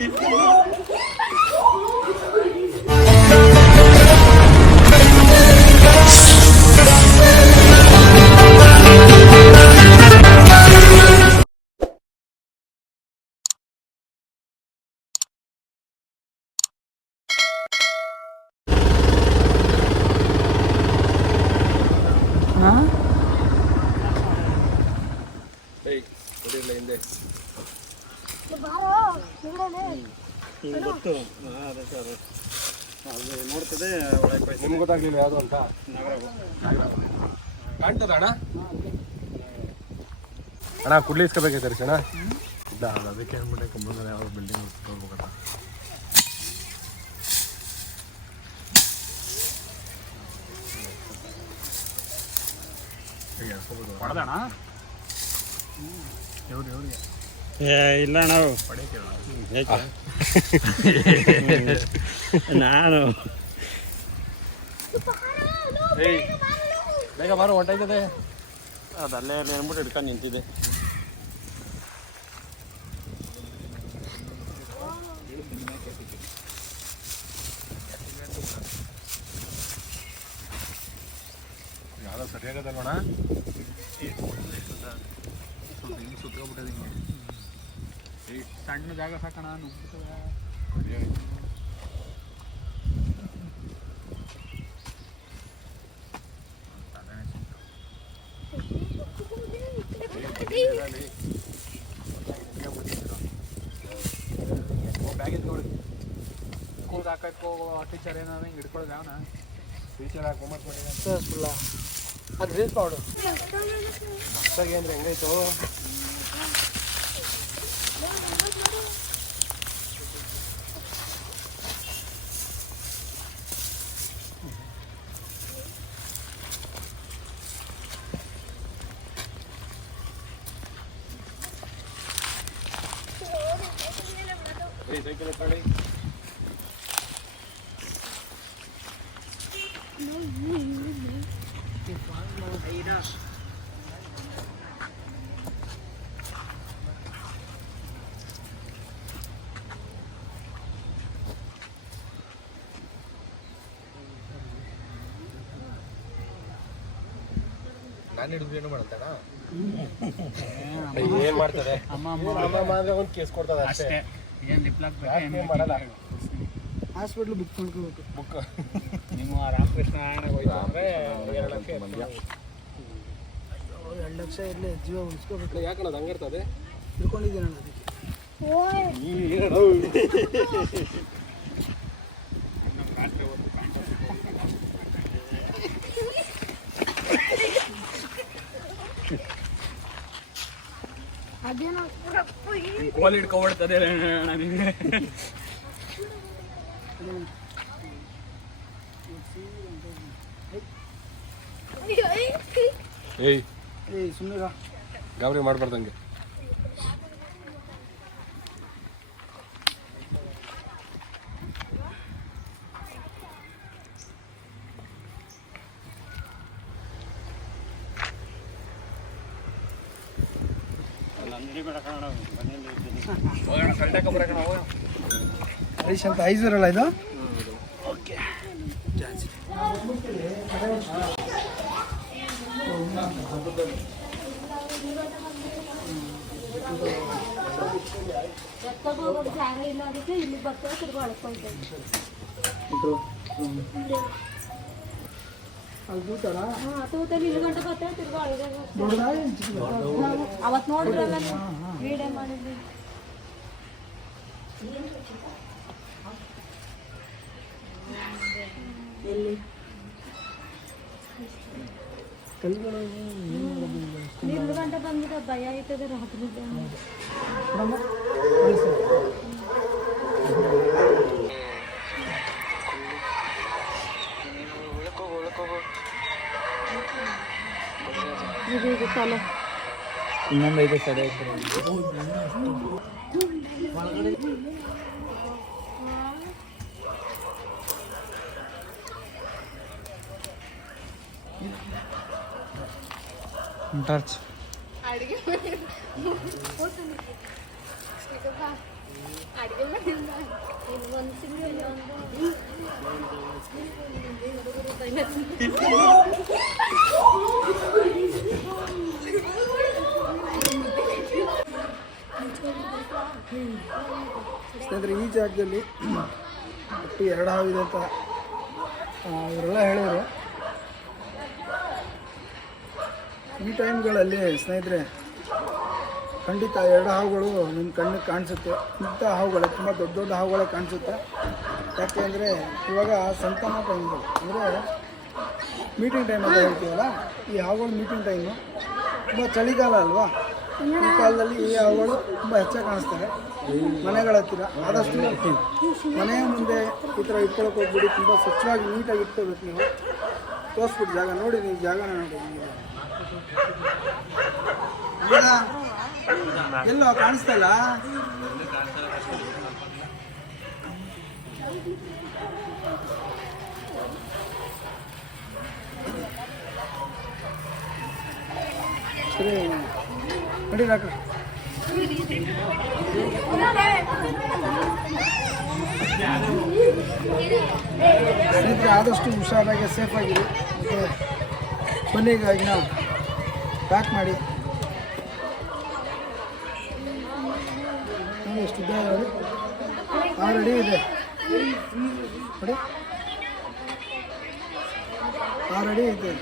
Woo! ಗೊತ್ತು. ಅದೇ sir. ಅಲ್ಲಿ ನೋಡ್ತದೆ ಒಳಗೆ ನಿಮ್ಗೆ ಗೊತ್ತಾಗ್ಲಿಲ್ಲ ಯಾವುದು ಅಂತ? ಕಾಣ್ತದ ಅಣ್ಣ ಅಣ್ಣ ಕುಡ್ಲಿ ಇಸ್ಕೋಬೇಕಾಯ್ತಾರೆ ಅಣ್ಣ ಇಲ್ಲ ಅದಕ್ಕೆ ಅಂದ್ಬಿಟ್ಟೆ ಕಂಬದಲ್ಲಿ ಯಾವ ಬಿಲ್ಡಿಂಗ್ ಹೋಗ್ಬೇಕಂತ ಹೊಡೆದಣ ಏ ಇಲ್ಲ ನಾವು ನಾನು. ಬೇಗ ಬಾರೋ ಹೊಂಟಾಯ್ತದೆ ಅದಲ್ಲೇ ಅಲ್ಲಿ ಅಂದ್ಬಿಟ್ಟು ಹಿಡ್ಕೊಂಡು ನಿಂತಿದೆ ಯಾವ್ದೋ ಸರಿಯಾಗದಲ್ವಣ ಸಣ್ಣ ಜಾಗ ಸಾಕಣ ನುಗ್ಗುತ್ತವೆ ಬ್ಯಾಗ್ ಎತ್ಕೊಳ್ಳಿ ಸ್ಕೂಲ್ಗೆ ಹಾಕಕ್ಕೆ ಹೋಗೋ ಟೀಚರ್ ಏನಾದ್ರು ಹಿಂಗೆ ಹಿಡ್ಕೊಳ್ಳೋದು ಅವನ ಟೀಚರ್ ಹಾಕಿ ಹೋಮ್ವರ್ಕ್ ಮಾಡಿ ಅದು ರೀಲ್ಸ್ ಮಾಡು ಮಸ್ತಾಗಿ ಅಂದ್ರೆ ಹೆಂಗಾಯ್ತು ಏಯ್ ಸೈಕಲ್ ನಾನು ಹಿಡಿದು ಏನು ಮಾಡಂತಣ್ಣ ಏನ್ ಮಾಡ್ತದೆ ಅಮ್ಮ ಅಮ್ಮ. ಮಾತ್ರ ಒಂದು ಕೇಸ್ ಕೊಡ್ತದೆ ಅಷ್ಟೇ. ಏನು ಲಿಪ್ಲಾಕ್ ಏನು ಮಾಡಲ್ಲ? ಹಾಸ್ಪಿಟ್ಲ್ ಬುಕ್ ಮಾಡ್ಕೋಬೇಕು. ಬುಕ್ ನಿಮ್ಮ ರಾಮಕೃಷ್ಣ ಆಯಣ ಹೋಯ್ತು ಅಂದ್ರೆ ಎರಡು ಲಕ್ಷ ಎರಡು ಲಕ್ಷ ಇರಲಿ ಜೀವ ಉಳಿಸ್ಕೋಬೇಕು. ಯಾಕಣ್ಣ ಅದು ಹಂಗಿರ್ತದೆ? ತಿಳ್ಕೊಂಡಿದ್ದೀನಿ ನಾನು ಅದಕ್ಕೆ ಕೋಲ್ ಹಿಡ್ಕೊಬಿಡ್ತದೆ ನಿಮಗೆ. ಏಯ್. ಏಯ್ ಸುಮ್ಮನೆ ಗಾಬರಿ ಮಾಡಬಾರ್ದಂಗೆ ಹರೀಶ್ ಅಂತ ಐಸರಲ್ಲ ಇದು? ಎತ್ತಕ್ಕೆ ಹೋಗೋದು ಜಾಗ ಇಲ್ಲ ಅದಕ್ಕೆ ಇಲ್ಲಿ ಬರ್ತೇವೆ ತಿರ್ಗಿ ಚಿಕ್ಕದಾ? ಅವತ್ತು ನೋಡಿದ್ರಲ್ಲ ವಿಡಿಯೋ ಮಾಡಿದ್ವಿ ಎಲ್ಲಿ ಕೈಗಳು ನಿಲ್ಲು ಗಂಟೆ ಬಂದಿದ್ದ ಭಯ ಆಯ್ತದೆ ರಾತ್ರಿ ನೋಡಮ್ಮ. ಕಳಿಸು. ಇದು ಇದು ತಲೆ ಇನ್ನೊಂದು ಐದು ಸರಿ ಆಯ್ತು ಟಾರ್ಚ್ ಅಡಿಗೆ ಅಡುಗೆ ಮಾಡಿಲ್ಲ ಇದು ಒಂದು ತಿಂಗಳು ಒಂದು ಸ್ನೇಹಿತರೆ ಈ ಜಾಗದಲ್ಲಿ ಒಟ್ಟು ಎರಡು ಹಾವಿದೆ ಅಂತ ಆ, ಇವರೆಲ್ಲ ಹೇಳಿದರು ಈ ಟೈಮ್ಗಳಲ್ಲಿ ಸ್ನೇಹಿತರೆ, ಖಂಡಿತ ಎರಡು ಹಾವುಗಳು ನಿಮ್ಮ ಕಣ್ಣಿಗೆ ಕಾಣಿಸುತ್ತೆ. ಇಂಥ ಹಾವುಗಳು, ತುಂಬ ದೊಡ್ಡ ದೊಡ್ಡ ಹಾವುಗಳೇ ಕಾಣಿಸುತ್ತೆ. ಯಾಕೆ ಅಂದರೆ ಇವಾಗ ಸಂತಾನ ಟೈಮ್ಗಳು ಅಂದರೆ ಮೀಟಿಂಗ್ ಟೈಮ್ ಅಂತ ಹೇಳ್ತೀವಲ್ಲ, ಈ ಹಾವುಗಳು ಮೀಟಿಂಗ್ ಟೈಮು ತುಂಬ ಚಳಿಗಾಲ ಅಲ್ವಾ? ಈ ಕಾಲದಲ್ಲಿ ಈ ಹಾವುಗಳು ತುಂಬ ಹೆಚ್ಚಾಗಿ ಕಾಣಿಸ್ತವೆ ಮನೆಗಳ ಹತ್ತಿರ. ಆದಷ್ಟು ಮನೆಯ ಮುಂದೆ ಈ ಥರ ಇಟ್ಕೊಳಕ್ಕೆ ಹೋಗ್ಬಿಡಿ. ತುಂಬ ಸ್ವಚ್ಛವಾಗಿ ನೀಟಾಗಿ ಇಟ್ಕೋಬೇಕು ನೀವು. ತೋರಿಸ್ಬಿಟ್ಟು ಜಾಗ ನೋಡಿ, ನೀವು ಜಾಗನ ನೋಡಿ. ಎಲ್ಲೋ ಕಾಣಿಸ್ತಲ್ಲ? ನೋಡಿ ಡಾಕ್ಟರ್. ಸ್ನೇಹಿತರೆ ಆದಷ್ಟು ಹುಷಾರಾಗಿ ಸೇಫ್ ಆಗಿ ಕೊನೆಗಾಗಿ ನಾವು ಪ್ಯಾಕ್ ಮಾಡಿ. ಎಷ್ಟು ಉದ್ದ ಅಡಿ ಇದೆ. ನೋಡಿ. ಆರು ಅಡಿ ಇದೆ.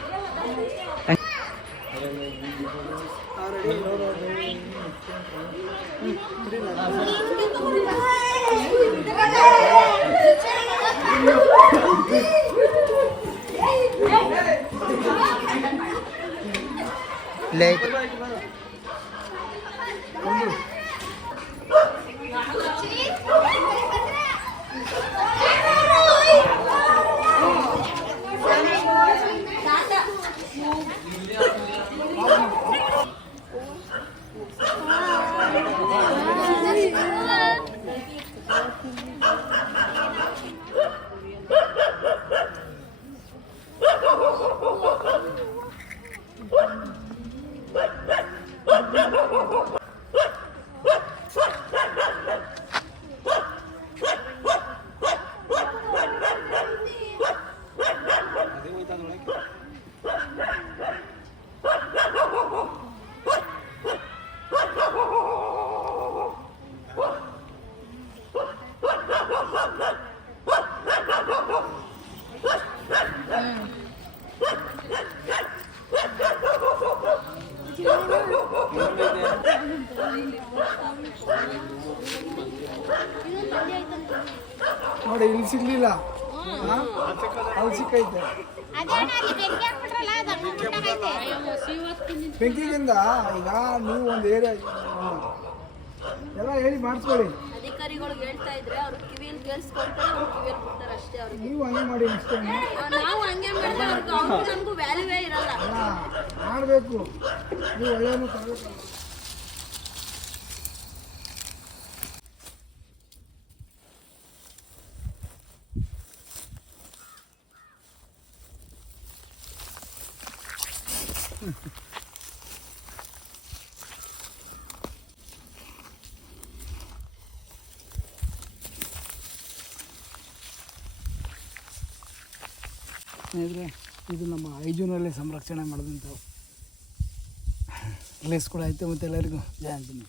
Leg. ನೋಡಿ ಇಲ್ಲಿ ಸಿಗ್ಲಿಲ್ಲ? ಅಲ್ಲಿ ಸಿಕ್ಕೈತೆ. ಬೆಂಕಿಗಿಂದ ಈಗ ನೀವು ಒಂದು ಏರಿಯಾ ಎಲ್ಲ ಹೇಳಿ ಮಾಡಿಸ್ಕೊಳ್ಳಿ. ಅಧಿಕಾರಿಗಳಿಗೆ ಹೇಳ್ತಾ ಇದ್ರೆ ಅವ್ರು ಕಿವಿಯಲ್ಲಿ ಕೇಳಿಸ್ಕೊಳ್ತಾರೆ ಅವ್ರು ಕಿವಿಯಲ್ಲಿ ಬಿಡ್ತಾರೆ ಅಷ್ಟೇ ಅವ್ರಿಗೆ. ನೀವು ಹಂಗೆ ಮಾಡಿ ನಾವು ಹಂಗೆ ಮಾಡಿದ್ರೆ ಅವ್ರಿಗೆ ಅವ್ರಿಗೂ ನಮಗೂ ವ್ಯಾಲ್ಯೂವೇ ಇರಲ್ಲ. ಮಾಡಬೇಕು. ನೀವು ಒಳ್ಳೆಯದು ತರಬೇಕು ಸ್ನೇಹಿತರೆ ಇದು ನಮ್ಮ ಐಜೂನಲ್ಲಿ ಸಂರಕ್ಷಣೆ ಮಾಡಿದಂಥವು ರಿಲೀಸ್ ಕೂಡ ಆಯಿತು ಮತ್ತು ಎಲ್ಲರಿಗೂ ಜಯ ಅಂತೀನಿ.